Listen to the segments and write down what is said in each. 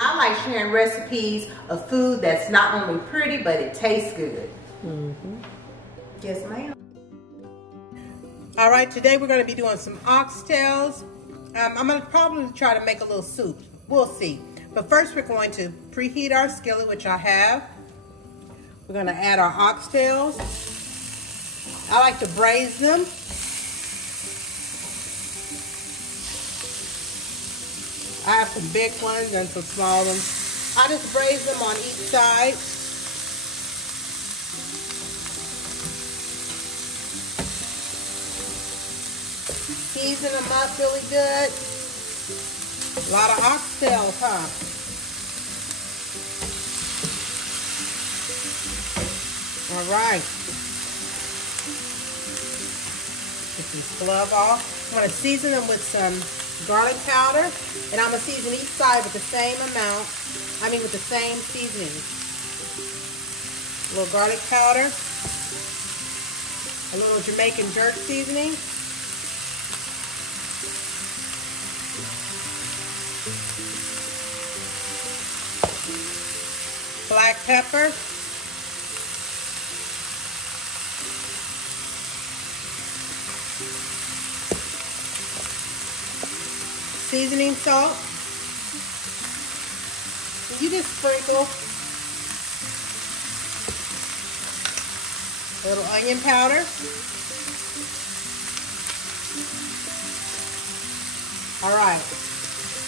I like sharing recipes of food that's not only pretty, but it tastes good. Yes, ma'am. All right, today we're going to be doing some oxtails. I'm going to probably try to make a little soup. We'll see. But first we're going to preheat our skillet, which I have. We're going to add our oxtails. I like to braise them. I have some big ones and some small ones. I just braise them on each side. Season them up really good. A lot of oxtails, huh? All right. Get this glove off. I'm going to season them with some garlic powder, and I'm going to season each side with the same amount. With the same seasoning. A little garlic powder, a little Jamaican jerk seasoning, black pepper, seasoning salt. You just sprinkle a little onion powder. All right.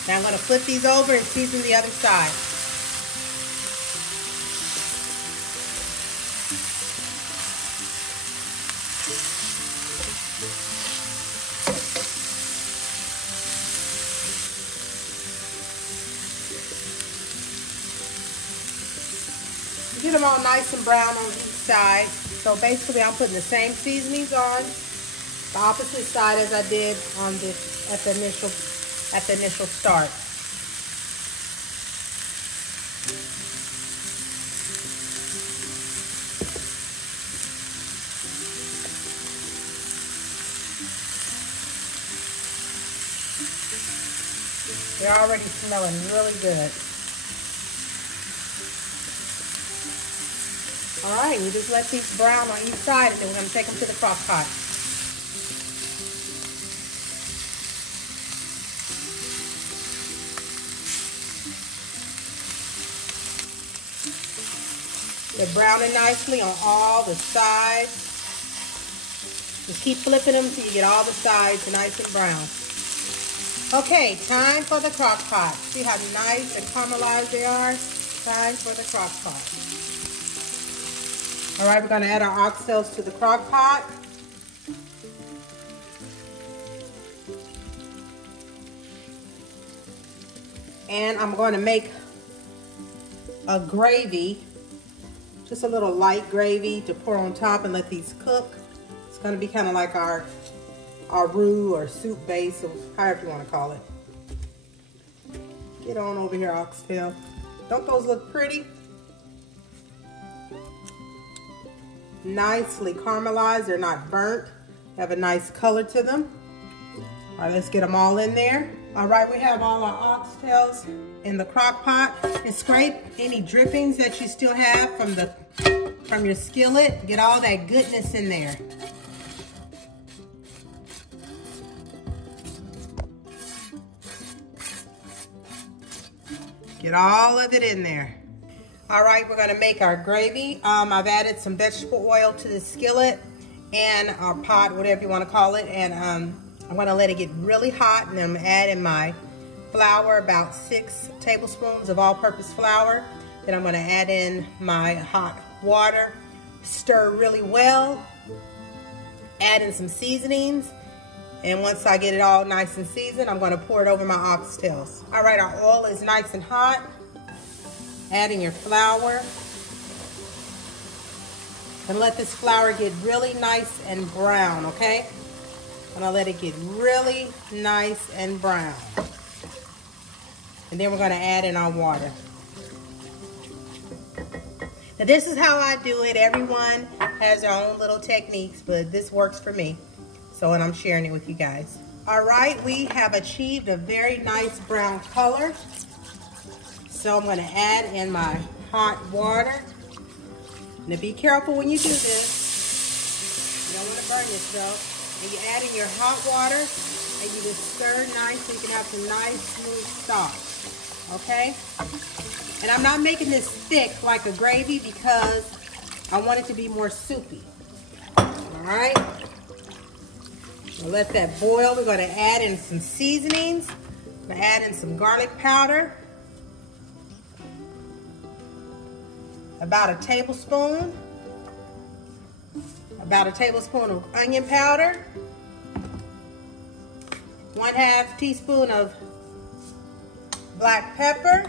Now I'm going to flip these over and season the other side. Get them all nice and brown on each side. So basically I'm putting the same seasonings on the opposite side as I did on this at the initial start. They're already smelling really good. All right, we just let these brown on each side, and then we're going to take them to the crock pot. They're browning nicely on all the sides. Just keep flipping them until you get all the sides nice and brown. Okay, time for the crock pot. See how nice and caramelized they are? Time for the crock pot. All right, we're going to add our oxtails to the crock pot. And I'm going to make a gravy, just a little light gravy to pour on top and let these cook. It's going to be kind of like our roux or soup base, or however you want to call it. Get on over here, oxtail. Don't those look pretty? Nicely caramelized, they're not burnt, they have a nice color to them. All right, let's get them all in there. All right, we have all our oxtails in the crock pot, and scrape any drippings that you still have from your skillet. Get all that goodness in there. Get all of it in there. All right, we're gonna make our gravy. I've added some vegetable oil to the skillet and our pot, whatever you wanna call it, and I'm gonna let it get really hot, and I'm adding my flour, about 6 tablespoons of all-purpose flour. Then I'm gonna add in my hot water, stir really well, add in some seasonings, and once I get it all nice and seasoned, I'm gonna pour it over my oxtails. All right, our oil is nice and hot. Adding your flour. And let this flour get really nice and brown, okay? I'm gonna let it get really nice and brown. And then we're gonna add in our water. Now this is how I do it. Everyone has their own little techniques, but this works for me. So, and I'm sharing it with you guys. All right, we have achieved a very nice brown color. So I'm gonna add in my hot water. Now be careful when you do this. You don't wanna burn yourself. And you add in your hot water and you just stir nice so you can have some nice smooth stock, okay? And I'm not making this thick like a gravy because I want it to be more soupy, all right? We'll let that boil. We're gonna add in some seasonings. I'm gonna add in some garlic powder, about a tablespoon of onion powder, 1/2 teaspoon of black pepper.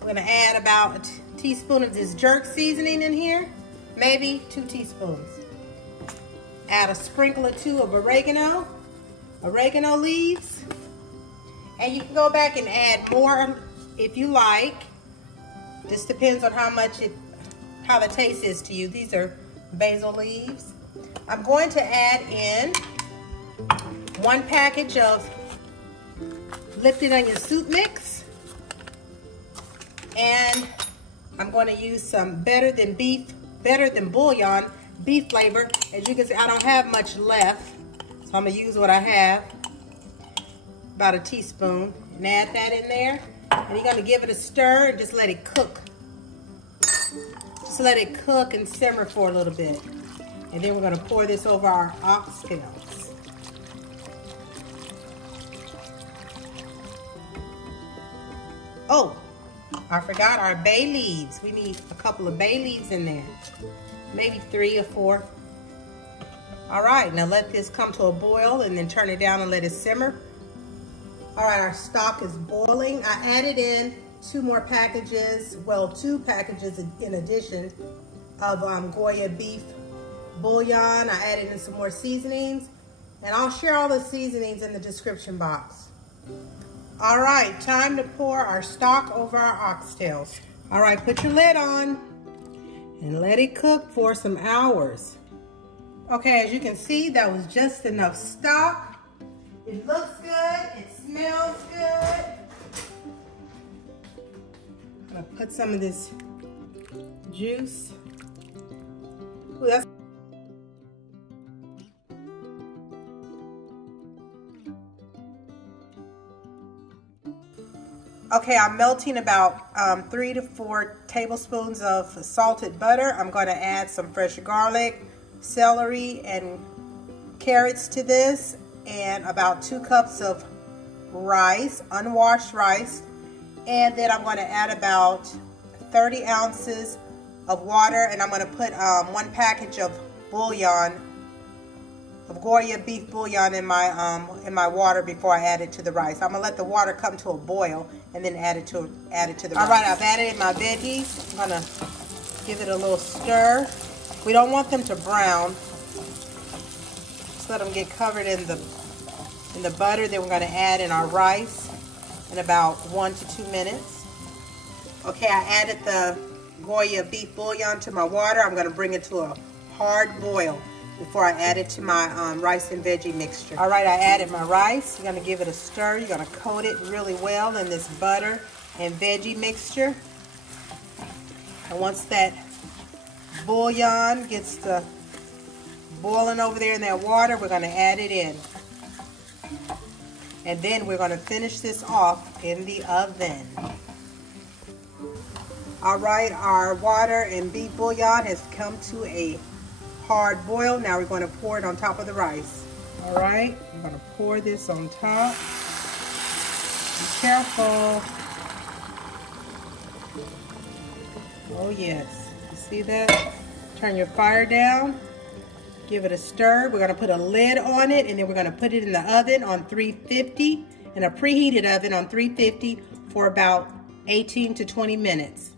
We're gonna add about a teaspoon of this jerk seasoning in here, maybe 2 teaspoons. Add a sprinkle or 2 of oregano leaves. And you can go back and add more if you like. Just depends on how the taste is to you. These are basil leaves. I'm going to add in 1 package of Lipton onion soup mix, and I'm going to use some Better Than Bouillon beef flavor. As you can see, I don't have much left, so I'm going to use what I have, about a teaspoon, and add that in there. And you're going to give it a stir and just let it cook. Just let it cook and simmer for a little bit. And then we're going to pour this over our oxtails. Oh, I forgot our bay leaves. We need a couple of bay leaves in there. Maybe 3 or 4. All right, now let this come to a boil and then turn it down and let it simmer. All right, our stock is boiling. I added in 2 more packages, well, 2 packages in addition of Goya Beef Bouillon. I added in some more seasonings, and I'll share all the seasonings in the description box. All right, time to pour our stock over our oxtails. All right, put your lid on and let it cook for some hours. Okay, as you can see, that was just enough stock. It looks good, it smells good. I'm gonna put some of this juice. Ooh, that's okay, I'm melting about 3 to 4 tablespoons of salted butter. I'm going to add some fresh garlic, celery, and carrots to this, and about 2 cups of rice, unwashed rice. And then I'm going to add about 30 ounces of water, and I'm going to put 1 package of bouillon, of Goya Beef Bouillon in my water before I add it to the rice. I'm gonna let the water come to a boil and then add it to the rice. All right, I've added in my veggies. I'm gonna give it a little stir. We don't want them to brown. Just let them get covered in the butter. Then we're gonna add in our rice in about 1 to 2 minutes. Okay, I added the Goya Beef Bouillon to my water. I'm gonna bring it to a hard boil before I add it to my rice and veggie mixture. All right, I added my rice. You're gonna give it a stir. You're gonna coat it really well in this butter and veggie mixture. And once that bouillon gets to boiling over there in that water, we're gonna add it in. And then we're gonna finish this off in the oven. All right, our water and beef bouillon has come to a hard boil. Now we're going to pour it on top of the rice. All right, I'm going to pour this on top. Be careful. Oh yes, you see that? Turn your fire down. Give it a stir. We're going to put a lid on it, and then we're going to put it in the oven on 350, in a preheated oven on 350 for about 18 to 20 minutes.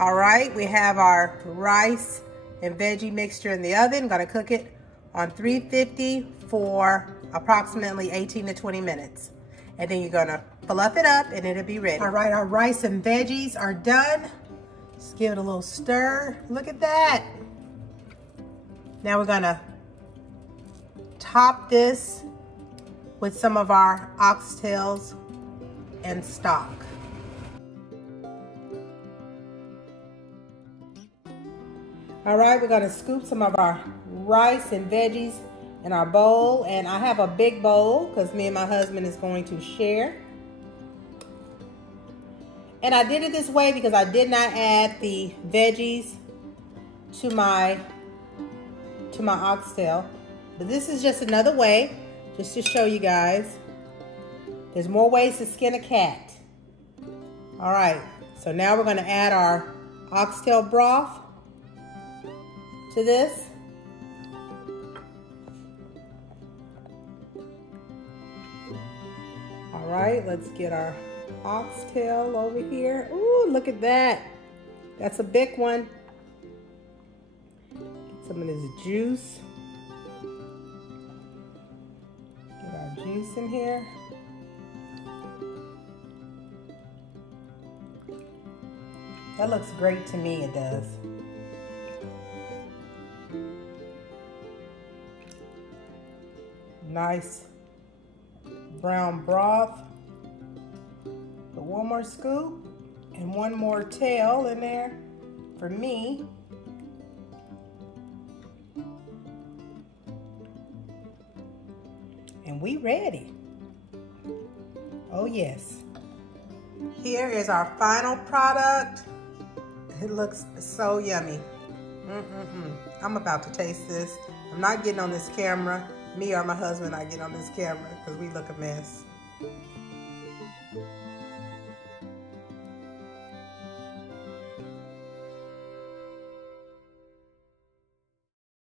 All right, we have our rice and veggie mixture in the oven. I'm gonna cook it on 350 for approximately 18 to 20 minutes. And then you're gonna fluff it up and it'll be ready. All right, our rice and veggies are done. Just give it a little stir. Look at that. Now we're gonna top this with some of our oxtails and stock. All right, we're gonna scoop some of our rice and veggies in our bowl. And I have a big bowl because me and my husband is going to share. And I did it this way because I did not add the veggies to my oxtail. But this is just another way, just to show you guys. There's more ways to skin a cat. All right, so now we're gonna add our oxtail broth to this. All right, let's get our oxtail over here. Ooh, look at that. That's a big one. Get some of this juice. Get our juice in here. That looks great to me, it does. Nice brown broth. Put one more scoop and one more tail in there for me. And we ready. Oh yes. Here is our final product. It looks so yummy. I'm about to taste this. I'm not getting on this camera. Me or my husband, I get on this camera because we look a mess.